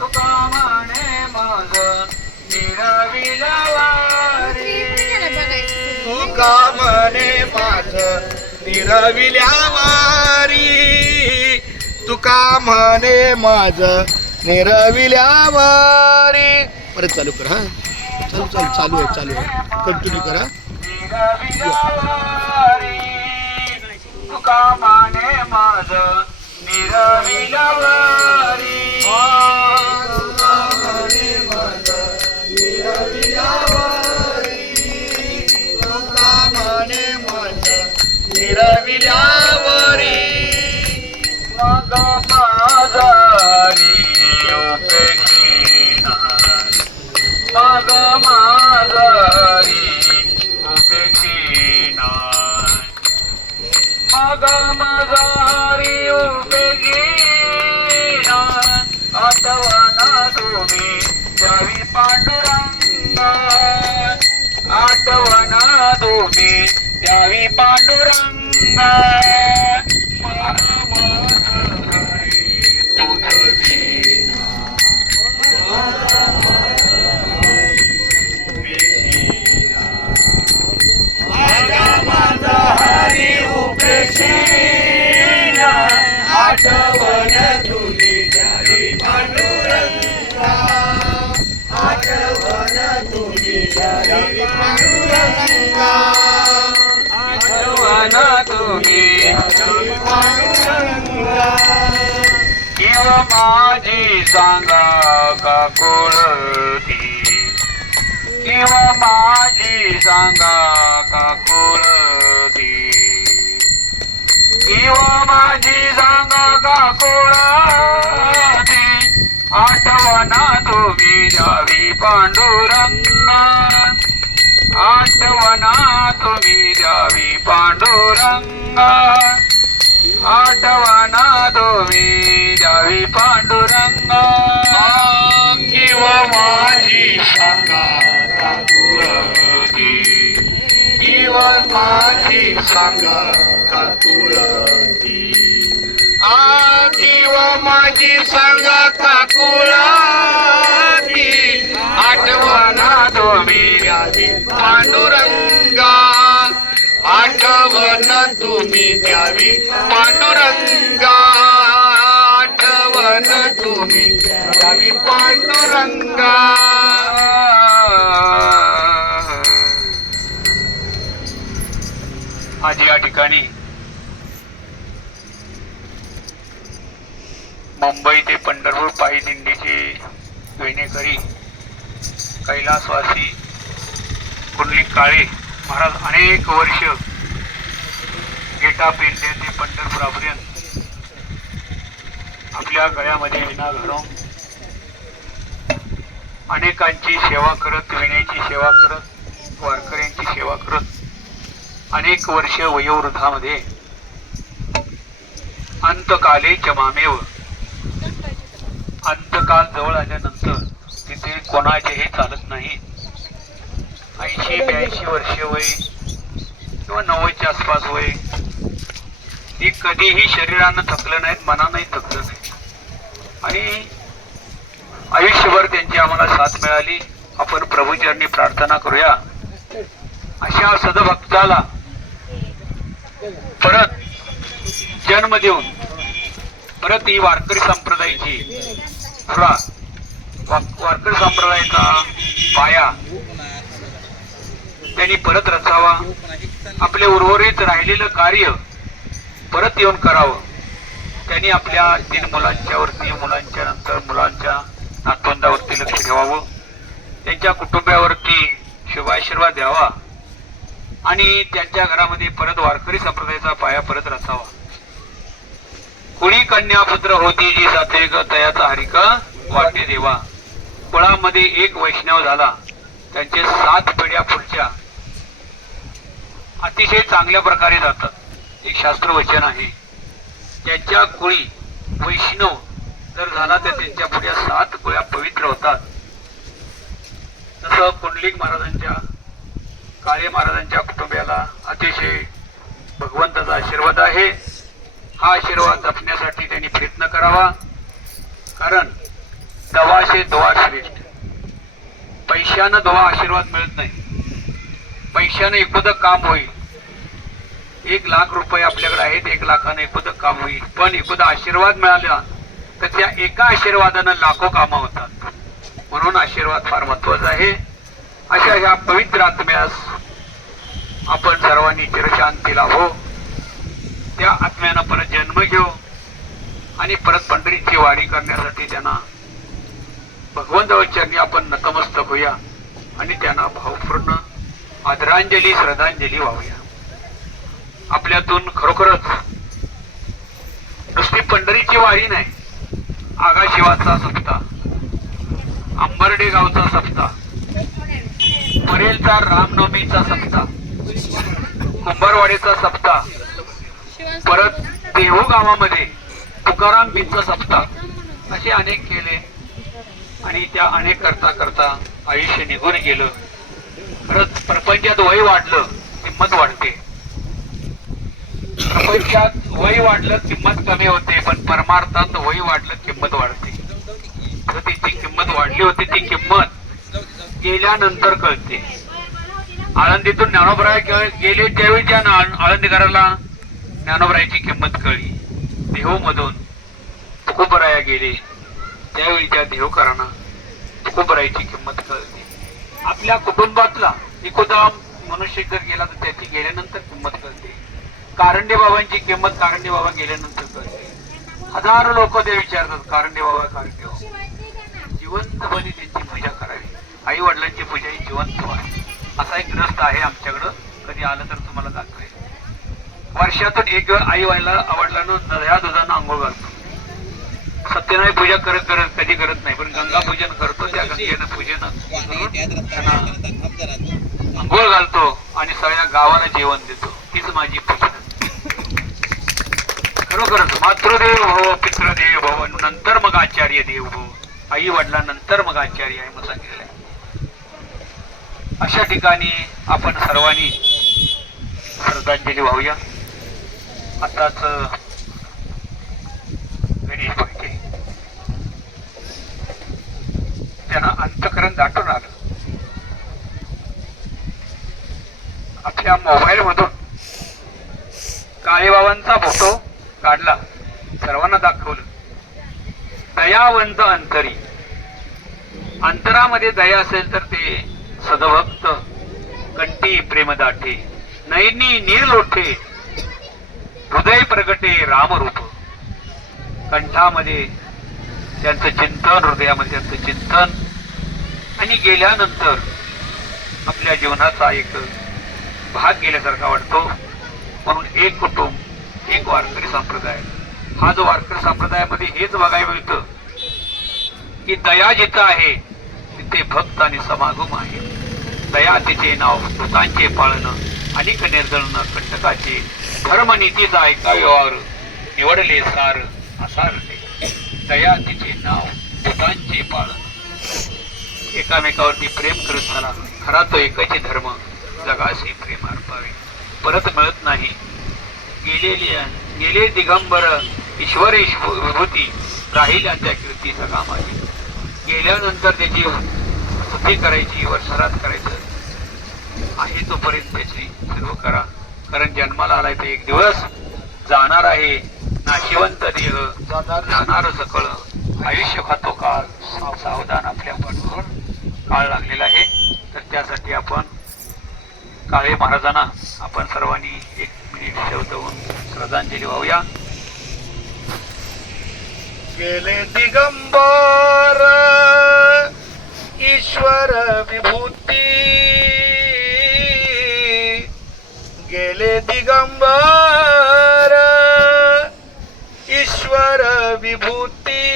तुका म्हणे माझ निरविला वारी तुका म्हणे माझ निरविल्या वारी तुका म्हणे माझ निरविल्या वारी परत चालू कर हा चालू आहे कंटिन्यू करा तुका म्हणे माझ निरविला वारी तुका म्हणे माझ निरविल्या वारी तुका म्हणे माझ निरविल्या वारी मग माझारी उपेक्षिणा मग माझारी उपेक्षिणा मग माझारी उपेक्षिणा आठवणा तुम्ही द्यावी पांडुरंगा आठवणा तुम्ही द्यावी पांडुरंगा आठवण तुझी द्यावी पांडुरंगा आठवण तुझी द्यावी पांडुरंगा आठवण तुम्ही द्यावी पांडुरंगा किंव माझी सांगा का कुळती किंव माझी सांगा का कुळती किंव माझी सांगा का कुळती आठवणा तुम्ही द्यावी पांडुरंगा आठवणा तुम्ही द्यावी पांडुरंगा आठवणा तुम्ही द्यावी पांडुरंगा किंव माझी सांगा का कुळती किंव माझी सांगा का कुळती किंव माझी सांगा का कुळती आठवणा तुम्ही द्यावी पांडुरंगा आठवण तुम्ही द्यावी पांडुरंगा आठवण तुम्ही द्यावी पांडुरंगा आज या ठिकाणी मुंबई ते पंढरपूर पायी दिंडीचे वेणेकरी कैलासवासी कुंडलिक काळे महाराज अनेक वर्ष गेटा पेंढे ते पंढरपुरापर्यंत आपल्या गळ्यामध्ये विणा घालून अनेकांची सेवा करत विण्याची सेवा करत वारकऱ्यांची सेवा करत अनेक वर्ष वयोवृद्धामध्ये अंतकाले च मामेव अंतकाल जवळ आल्यानंतर तिथे कोणाचेही चालत नाही 80-82 वर्ष वय किंवा 90च्या आसपास वय हे कधीही शरीरानं थकलं नाहीत मनानंही थकलं नाही आणि आयुष्यभर त्यांची आम्हाला साथ मिळाली आपण प्रभूचरणी प्रार्थना करूया अशा सदभक्ताला परत जन्म देऊन परत ही वारकरी संप्रदायाची वारकरी संप्रदायाचा पाया त्यांनी परत रचावा आपले उर्वरित राहिलेलं कार्य परत येऊन करावं त्यांनी आपल्या 3 मुलांच्यावरती मुलांच्या नंतर मुलांच्या नातवंडावरती लक्ष ठेवावं त्यांच्या कुटुंबावरती शुभाशीर्वाद द्यावा आणि त्यांच्या घरामध्ये परत वारकरी संप्रदायाचा पाया परत रचावा कुणी कन्या पुत्र होती जी सात्विक तयाचा हरिका वाटे देवा कुळामध्ये एक वैष्णव झाला त्यांचे 7 पिढ्या पुढच्या अतिशय चांगल्या प्रकारे जातात एक शास्त्र वचन आहे ज्यांच्या कुळी वैष्णव जर झाला तर त्यांच्या पुढे 7 कुळ्या पवित्र होतात तसं कुंडलिक महाराजांच्या काळे महाराजांच्या कुटुंबियाला अतिशय भगवंताचा आशीर्वाद आहे हा आशीर्वाद जपण्यासाठी त्यांनी प्रयत्न करावा कारण दवाशे दुआ श्रेष्ठ. पैशानं दुआ आशीर्वाद मिळत नाही. पैशानं एखादं काम होईल. 1,00,000 रुपये आपल्याकडे आहेत, 1,00,000 एखादं काम होईल. पण एखादा आशीर्वाद मिळाला तर त्या एका आशीर्वादानं लाखो कामं होतात. म्हणून आशीर्वाद फार महत्वाचा आहे. अशा ह्या पवित्र आत्म्यास आपण सर्वांनी चिरशांती लाभो. त्या आत्म्यानं परत जन्म घेऊ आणि परत पंढरीची वारी करण्यासाठी त्यांना भगवंत चरणी आपण नतमस्तक होऊया आणि त्यांना भावपूर्ण आदरांजली श्रद्धांजली वाहूया. आपल्यातून खरोखरच नुसती पंढरीची वारी नाही, आगाशिवाचा सप्ताह, अंबर्डे गावचा सप्ताह, परेलचा रामनवमीचा सप्ताह, कुंभारवाडीचा सप्ताह, परत देहू गावामध्ये तुकाराम बीचा सप्ताह, असे अनेक केले आणि त्या अनेक करता करता आयुष्य निघून गेलं. खरंच प्रपंचात वय वाढलं किंमत वाढते. प्रपंचात वय वाढलं किंमत कमी होते, पण परमार्थात वय वाढलं किंमत वाढते. तर तिची किंमत वाढली होती, ती किंमत गेल्यानंतर कळते. आळंदीतून ज्ञानोबराय गेले त्यावेळी त्या आळंदीकराला ज्ञानोबरायची किंमत कळली. देहू मधून तुकोबराया गेले त्यावेळी त्या देहूकरांना तुकोबरायची किंमत कळते. आपल्या कुटुंबातला एखादा मनुष्य जर गेला तर त्याची गेल्यानंतर किंमत कळते. कारंडे बाबांची किंमत कारंडे बाबा गेल्यानंतर कळते. हजारो लोक ते विचारतात कारंडे बाबा कारंडे बाबा. जिवंतपणे त्यांची पूजा करावी. आई वडिलांची पूजा ही जिवंत व्हावी. असा एक ग्रस्त आहे आमच्याकडं, कधी आलं तर तुम्हाला दाखवेल. वर्षातून एक वेळ आई व्हायला आवडल्यानं दह्या दुधानं आंघोळ घालतो. सत्यनारायण पूजा करत करत कधी करत नाही, पण गंगा पूजन करतो. त्या गंगेनं पूजन आंघोळ घालतो आणि सगळ्या गावाला जेवण देतो. तीच माझी पूजा. खरोखरच मातृदेव भव पितृदेव भव, नंतर मग आचार्य देव भव. आई वडिलांनंतर मग आचार्य आहे म्हणून सांगितलेलं आहे. अशा ठिकाणी आपण सर्वांनी श्रद्धांजली वाहूया. आताच गणेश भाईचे त्यांना अंतःकरण दाटून आलं. आपल्या मोबाईल मधून काळेबाबांचा फोटो काढला, सर्वांना दाखवलं. दयावंत अंतरी. अंतरामध्ये दया असेल तर ते सदभक्त. कंठी प्रेमदाठे, नयनी नीरलोठे, हृदय प्रगटे रामरूप. कंठामध्ये त्यांचं चिंतन, हृदयामध्ये त्यांचं चिंतन, आणि गेल्यानंतर आपल्या जीवनाचा एक भाग गेल्यासारखा वाटतो. म्हणून एक कुटुंब, एक वारकरी संप्रदाय. हा जो वारकरी संप्रदायामध्ये हेच बघायला मिळतं की दया जिथं आहे तिथे भक्त आणि समागम आहे. दया तिचे नाव, भूतांचे पाळणं, अनेक निर्दळणं, कंटकाचे धर्मनीतीचा ऐका व्यवहार, निवडले सार असार. दया तिचे नाव, भूतांचे पाळणं. एकामेकावरती प्रेम करत चला. खरा तो एकच धर्म, जगाशी प्रेम अर्पावे. परत मिळत नाही. गेले दिगंबर ईश्वर विभूती, राहिल्या त्या कीर्ती सगळा माझी. गेल्यानंतर त्याची स्तुती करायची, वर्षरात करायचं आहे तोपर्यंत त्याची सर्व करा. कारण जन्माला आलाय तर एक दिवस जाणार आहे. नाशिवंत देह जाणार सकळ, आयुष्य खातो काळ, सावधान आपल्या पाठीवर काळ लागलेला आहे. तर त्यासाठी आपण काळे महाराजांना आपण सर्वांनी 1 मिनिट ठेवून श्रद्धांजली वाहूया. गेले दिगंबर ईश्वर विभूती, गेले दिगंबर ईश्वर विभूती,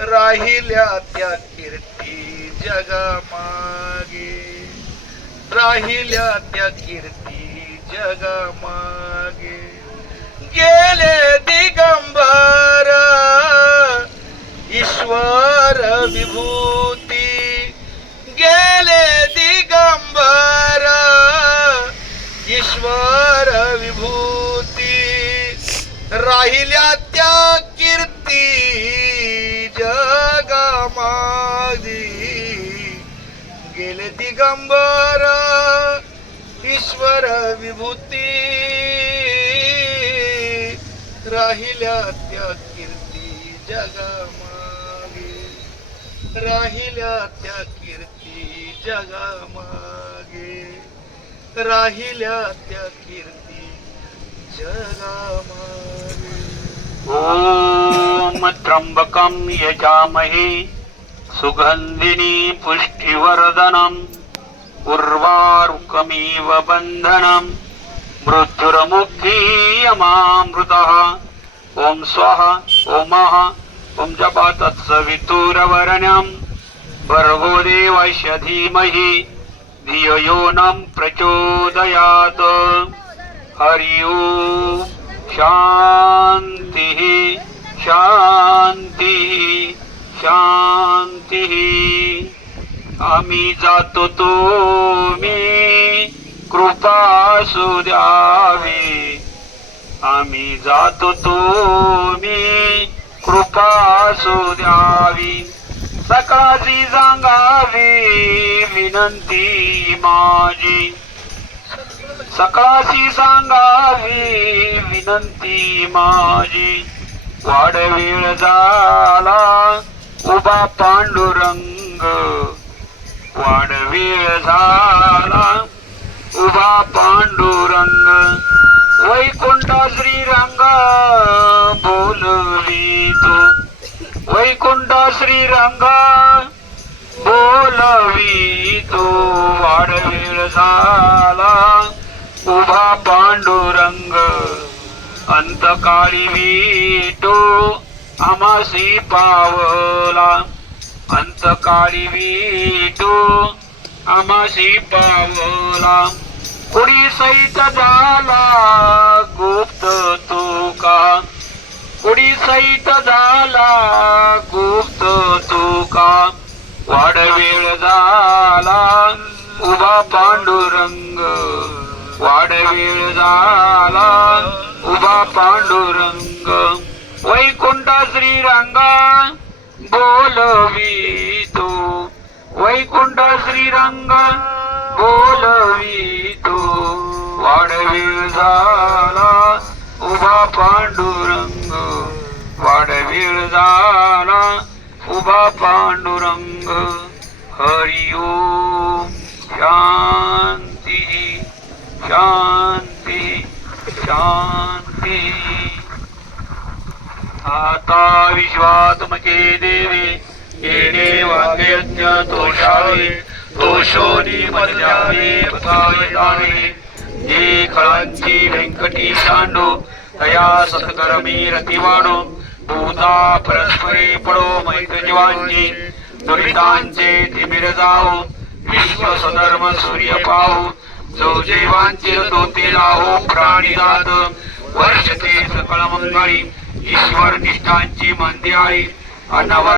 राहिल्या त्या कीर्ती जगामागे, राहिल्या त्या कीर्ती जगामागे. गेले दिगंबर ईश्वर विभूती, गेले दिगंबर ईश्वर विभूती, राहिल्या त्या कीर्ती दिगंबर ईश्वर विभूती राहिल्या त्या कीर्ती जगामागे राहिल्या त्या कीर्ती जगामागे राहिल्या त्या कीर्ती जगामागे ओम त्र्यंबकं यजामहे सुगंधिनी पुष्टिवर्धनम् उर्वारुकमिव बन्धनम् मृत्युर्मुक्षीयमामृतः ओम स्वाहा ओमः ओम जपा तत्सवितुर्वरेण्यं भर्गो देवस्य धीमहि धियो यो नः प्रचोदयात् हरि ओम शांति शांति शांति आम्ही जातो तुम्ही कृपा सुद्यावी आम्ही जातो तुम्ही कृपा सुद्यावी सकाळची सांगावी विनंती माझी सकाळची सांगावी विनंती माझी वाडवेळ झाला उभा पांडुरंग वाडवेळ झाला उभा पांडुरंग वैकुंठ श्रीरंग बोलवितो वैकुंठ श्रीरंग बोलवितो वाडवेळ झाला उभा पांडुरंग अंतकाळी विटो आमासी पावला अंतकाळी विटो आमासी पावला कुडी सहित झाला गुप्त तुका कुडी सहित झाला गुप्त तुका वाडवेळ झाला उभा पांडुरंग वाडवेळ झाला उभा पांडुरंग वैकुंठ श्रीरंग बोलवितो वैकुंठ श्रीरंग बोलवितो वाडवेळ झाला उभा पांडुरंग वाडवेळ झाला उभा पांडुरंग हरि ओम शांती शांती शांती आता विश्वात्मके देवे येणे वाक्यज्ञ तोषावे तोषोनी मध्यावे पथायताने जे खळांची व्यंकटी सांडो तया सत्कर्मी रतिवाणो भूता परस्परे पडो मैत्रजीवांची दुरितांचे तिमिर जाओ विश्व सधर्म सूर्य पाहो जो जीवांचे तो ते राहो प्राणी जात वर्षते सकळ मंगळी ईश्वर निष्ठांची मंदिराळी अनवर